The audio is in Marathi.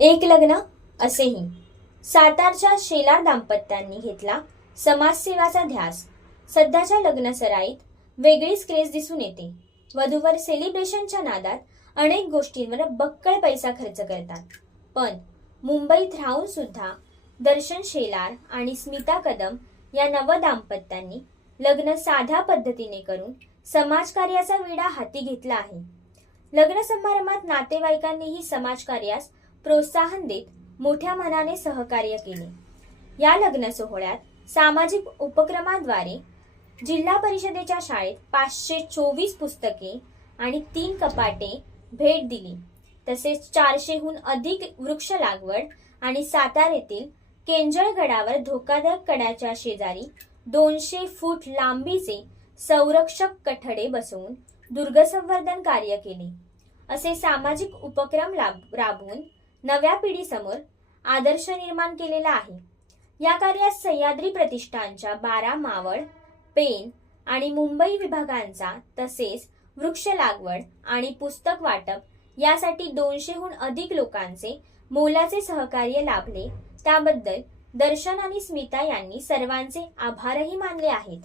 एक लग्न असेही. सातारच्या शेलार दाम्पत्यांनी घेतला समाजसेवाचा ध्यास. सध्याच्या लग्न सराईत वेगळीच क्रेज दिसून येते. वधूवर सेलिब्रेशनच्या नादात अनेक गोष्टींवर बक्कळ पैसा खर्च करतात. पण मुंबईत राहून सुद्धा दर्शन शेलार आणि स्मिता कदम या नवदाम्पत्यांनी लग्न साध्या पद्धतीने करून समाजकार्याचा विडा हाती घेतला आहे. लग्न समारंभात नातेवाईकांनीही समाजकार्यास प्रोत्साहन देत मोठ्या मनाने सहकार्य केले. या लग्न सोहळ्यात सामाजिक उपक्रमाद्वारे जिल्हा परिषदेच्या शाळेत पाचशे चोवीस पुस्तके आणि तीन कपाटे भेट दिली. तसेच चारशेहून अधिक वृक्ष लागवड आणि सातार येथील केंजळगडावर धोकादायक कडाच्या शेजारी दोनशे फूट लांबीचे संरक्षक कठडे बसवून दुर्गसंवर्धन कार्य केले. असे सामाजिक उपक्रम लाभ- राबवून नव्या पिढीसमोर आदर्श निर्माण केलेला आहे. या कार्यात सह्याद्री प्रतिष्ठानच्या बारा मावळ पेन आणि मुंबई विभागांचा तसेच वृक्ष लागवड आणि पुस्तक वाटप यासाठी दोनशेहून अधिक लोकांचे मोलाचे सहकार्य लाभले. त्याबद्दल दर्शन आणि स्मिता यांनी सर्वांचे आभारही मानले आहेत.